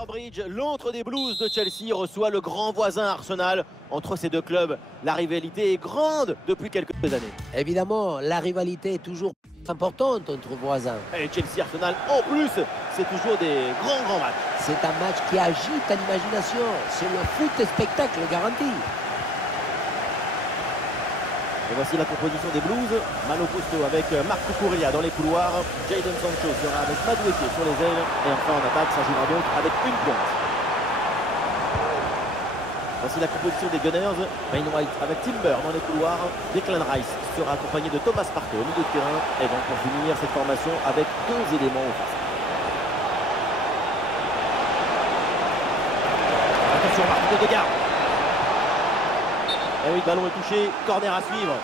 Stamford Bridge, l'antre des Blues de Chelsea reçoit le grand voisin Arsenal. Entre ces deux clubs, la rivalité est grande depuis quelques années. Évidemment, la rivalité est toujours importante entre voisins. Et Chelsea-Arsenal, en plus, c'est toujours des grands matchs. C'est un match qui agite à l'imagination. C'est le foot spectacle garanti. Et voici la composition des Blues. Malo Gusto avec Marco Correa dans les couloirs. Jadon Sancho sera avec Madueke sur les ailes. Et enfin en attaque, ça jouera donc avec une pointe. Voici la composition des Gunners. Main White avec Timber dans les couloirs. Declan Rice sera accompagné de Thomas Partey au milieu de terrain. Et donc pour finir cette formation avec deux éléments offensifs. Attention, Martin Odegaard. Et oui, le ballon est touché, corner à suivre.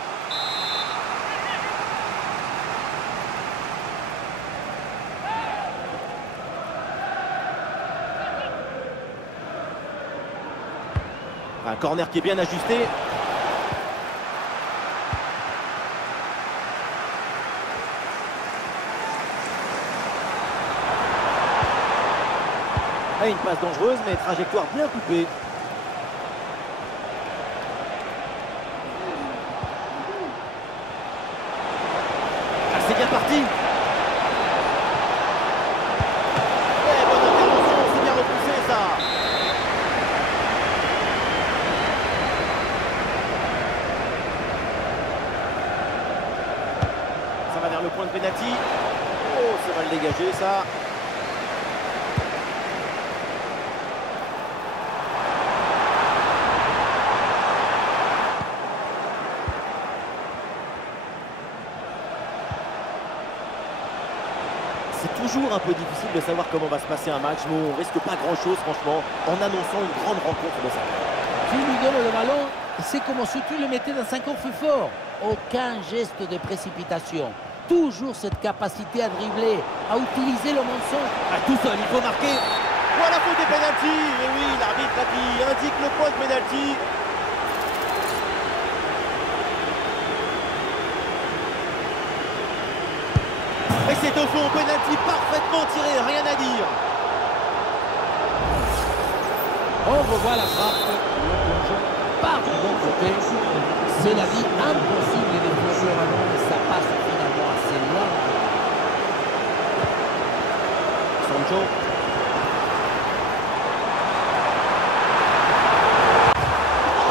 Un corner qui est bien ajusté. Et une passe dangereuse, mais trajectoire bien coupée. C'est bien parti. Et bonne intervention, c'est bien repoussé ça. Ça va vers le point de pénalty. Oh, ça va le dégager ça. C'est toujours un peu difficile de savoir comment va se passer un match, mais on risque pas grand-chose, franchement, en annonçant une grande rencontre de ça. Tu lui donnes le ballon, c'est comme si tu le mettais dans un coffre fort. Aucun geste de précipitation. Toujours cette capacité à dribbler, à utiliser le mensonge. À tout seul, il faut marquer. Voilà, faute des pénaltys. Et oui, l'arbitre qui indique le point de pénalty. Et c'est au fond, pénalty parfaitement tiré, rien à dire. On revoit la frappe. Par du bon côté. C'est la vie impossible de décrocher le ballon et ça passe finalement assez loin. Sancho.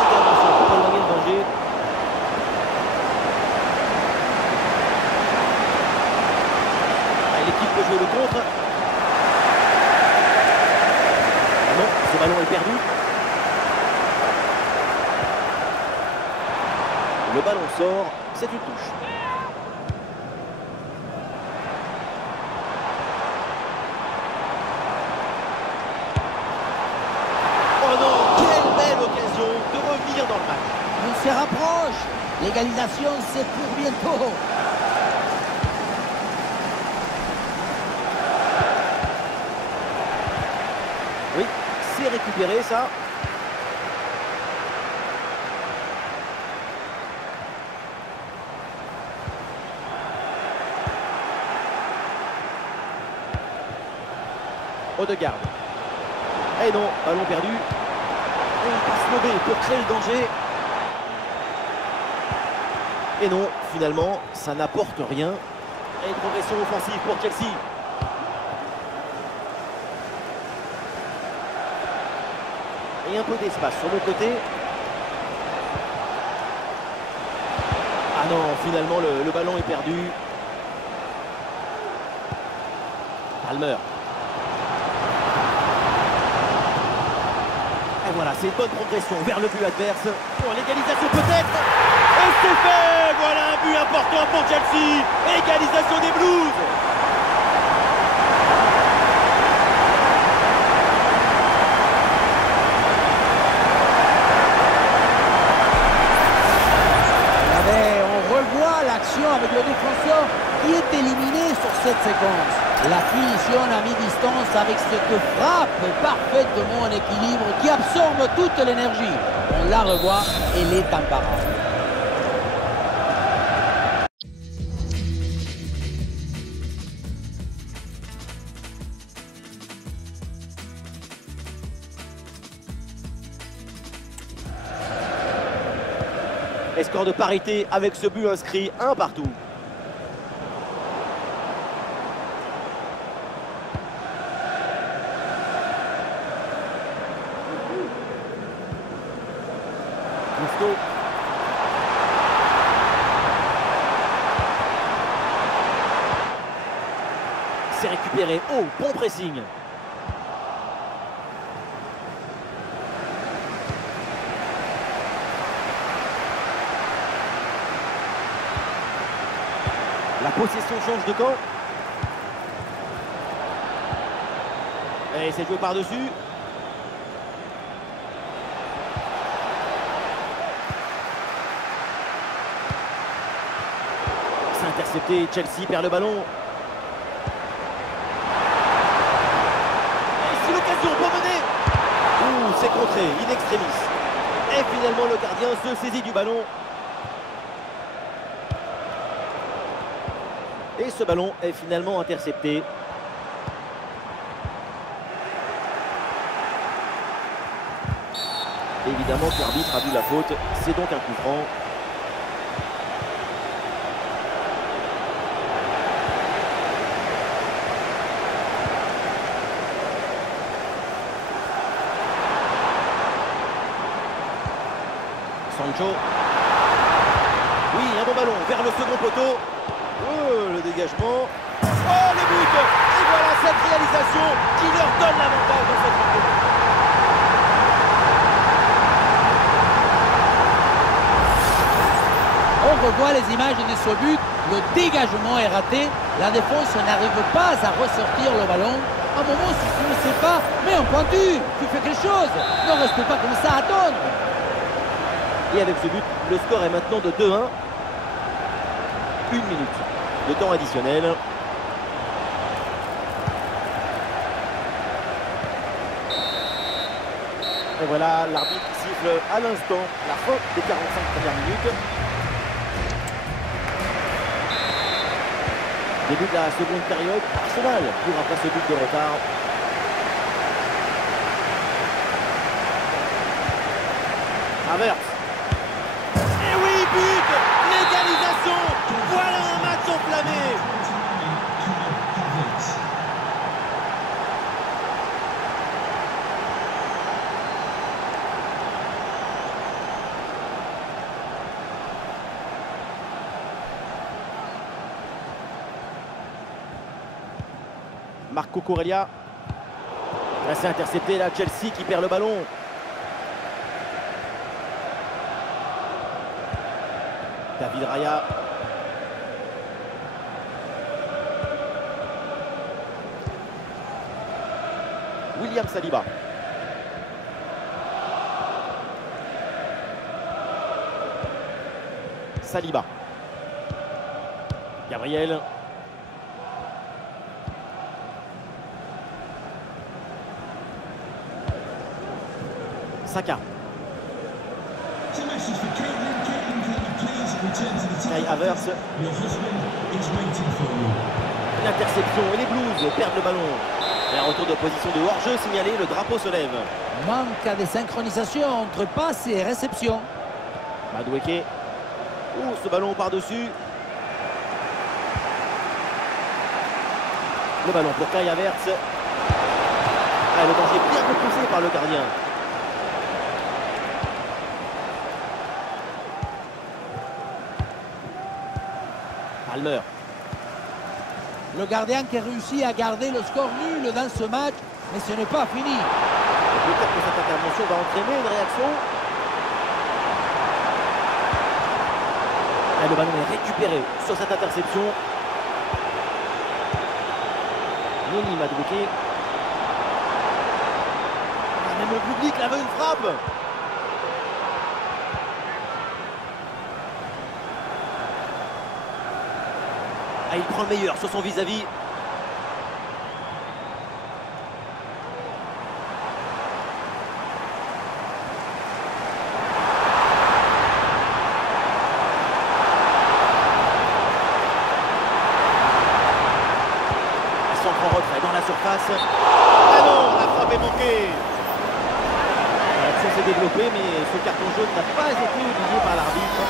Intervention pour éloigner le danger. L'équipe peut jouer le contre. Ah non, ce ballon est perdu. Le ballon sort, c'est une touche. Oh non, quelle belle occasion de revenir dans le match. On se rapproche. L'égalisation, c'est pour bientôt. Oui, c'est récupéré ça. Odegaard. Et non, ballon perdu. Et une passe lobée pour créer le danger. Et non, finalement, ça n'apporte rien. Et une progression offensive pour Chelsea. Et un peu d'espace sur le côté. Ah non, finalement, le ballon est perdu. Palmer. Et voilà, c'est une bonne progression vers le but adverse. Pour l'égalisation peut-être. Et c'est fait. Voilà un but important pour Chelsea. Égalisation des Blues. On revoit l'action avec le défenseur qui est éliminé sur cette séquence. La finition à mi-distance avec cette frappe parfaitement en équilibre qui absorbe toute l'énergie. On la revoit, elle est imparable. Et score de parité avec ce but inscrit, un partout. Gusto. C'est récupéré. Oh, bon pressing. La possession change de camp. Et c'est joué par-dessus. C'est intercepté. Chelsea perd le ballon. Et si l'occasion pour mener. Ouh, c'est contré. In extremis. Et finalement, le gardien se saisit du ballon. Et ce ballon est finalement intercepté. Évidemment que l'arbitre a vu la faute. C'est donc un coup franc. Sancho. Oui, un bon ballon vers le second poteau. Oh, le dégagement. Oh, le but. Et voilà cette réalisation qui leur donne l'avantage dans cette rencontre. On revoit les images de ce but. Le dégagement est raté. La défense n'arrive pas à ressortir le ballon. À un moment, si tu ne sais pas, mets un pointu. Tu fais quelque chose. Ne reste pas comme ça à attendre. Et avec ce but, le score est maintenant de 2-1. 1 minute de temps additionnel. Et voilà, l'arbitre siffle à l'instant la fin des 45 premières minutes. Début de la seconde période, Arsenal pour après ce but de retard. Havertz. Et oui, but! L'égalisation! Voilà un match enflammé! Marco Corellia. Là, c'est intercepté, là, Chelsea qui perd le ballon. David Raya. William Saliba. Saliba. Gabriel. Saka. Kai Havertz. L'interception et les Blues perdent le ballon. Et un retour de position de hors-jeu signalé, le drapeau se lève. Manque de synchronisation entre passe et réception. Madueke. Ouh, ce ballon par-dessus. Le ballon pour Kai Havertz. Ah, le danger bien repoussé par le gardien. Palmer. Le gardien qui a réussi à garder le score nul dans ce match, mais ce n'est pas fini. Peut-être que cette intervention va entraîner une réaction. Et le ballon est récupéré sur cette interception. Noni Madueke. Même le public la veut une frappe. Ah, il prend le meilleur sur son vis-à-vis. Son retrait dans la surface. Ah non, la frappe est manquée. s'est développé, mais ce carton jaune n'a pas été oublié par l'arbitre.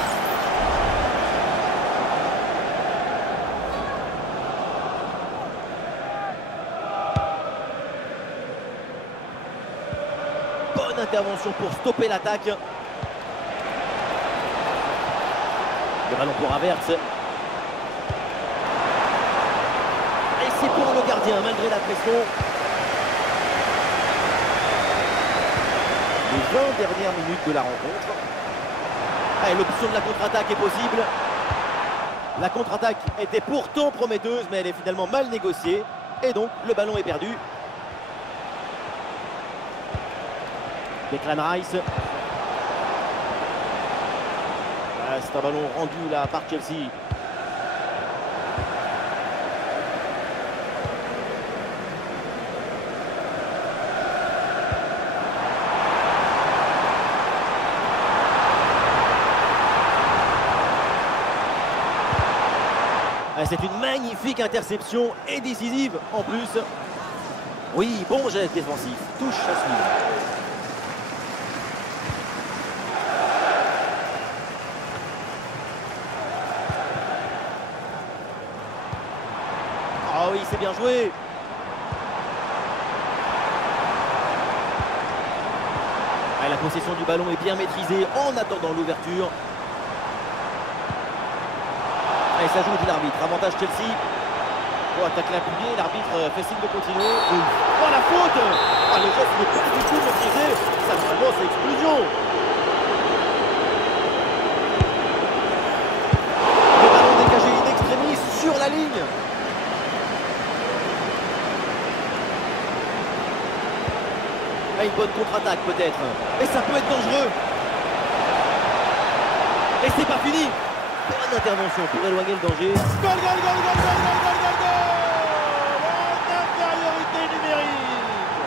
Bonne intervention pour stopper l'attaque. Le ballon pour Havertz. Et c'est pour le gardien, malgré la pression. Les 20 dernières minutes de la rencontre. Allez, l'option de la contre-attaque est possible. La contre-attaque était pourtant prometteuse, mais elle est finalement mal négociée. Et donc, le ballon est perdu. Declan Rice. C'est un ballon rendu là par Chelsea. C'est une magnifique interception et décisive en plus. Oui, bon geste défensif, touche à suivre. Ah oui, c'est bien joué. Ah, la possession du ballon est bien maîtrisée en attendant l'ouverture. Et ça joue, dit l'arbitre. Avantage Chelsea. Oh, attaque l'appuyé, l'arbitre fait signe de continuer. Oh, la faute. Ah, le geste n'est pas du tout maîtrisé. Ça, vraiment, c'est explosion. Le ballon dégagé in extremis sur la ligne. Ah, une bonne contre-attaque peut-être. Et ça peut être dangereux. Et c'est pas fini. Bonne intervention pour éloigner le danger. Goal, goal, goal, goal, goal, goal, goal, goal, goal. Infériorité numérique.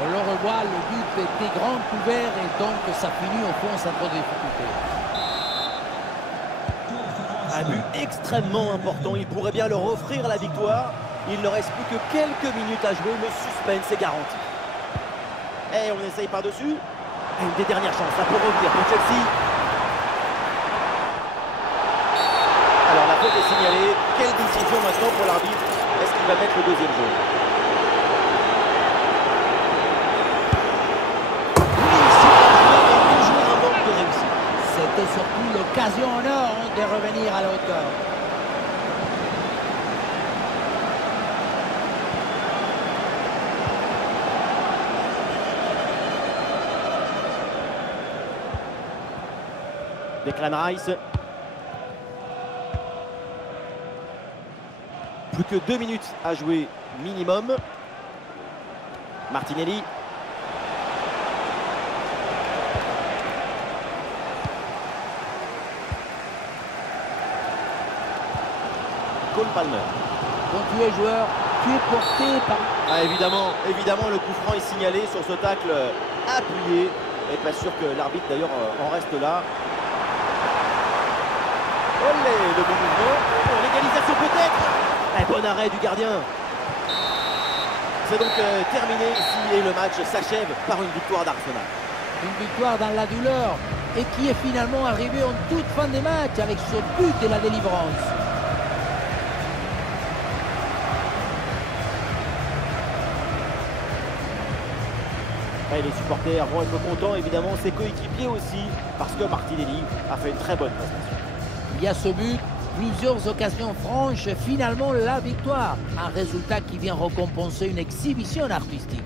On le revoit, le but était grand ouvert et donc ça finit au fond sans trop de difficultés. Un but extrêmement important. Il pourrait bien leur offrir la victoire. Il ne reste plus que quelques minutes à jouer. Le suspense est garanti. Et on essaye par-dessus. Une des dernières chances là, pour revenir pour Chelsea. Alors la faute est signalée. Quelle décision maintenant pour l'arbitre? Est-ce qu'il va mettre le deuxième jaune? Oui, c'est toujours un manque de réussite. C'était surtout l'occasion en or de revenir à la hauteur. Declan Rice. Plus que 2 minutes à jouer minimum. Martinelli. Cole Palmer. Quand tu es joueur, tu es porté par... Ah, évidemment, le coup franc est signalé sur ce tacle appuyé. Et pas sûr que l'arbitre d'ailleurs en reste là. Olé, le bon mouvement. Oh, l'égalisation peut-être. Bon arrêt du gardien. C'est donc terminé ici et le match s'achève par une victoire d'Arsenal. Une victoire dans la douleur et qui est finalement arrivée en toute fin de match avec ce but de la délivrance. Et les supporters vont être contents, évidemment, ses coéquipiers aussi, parce que Martinelli a fait une très bonne prestation. Il y a ce but, plusieurs occasions franches, finalement la victoire. Un résultat qui vient récompenser une exhibition artistique.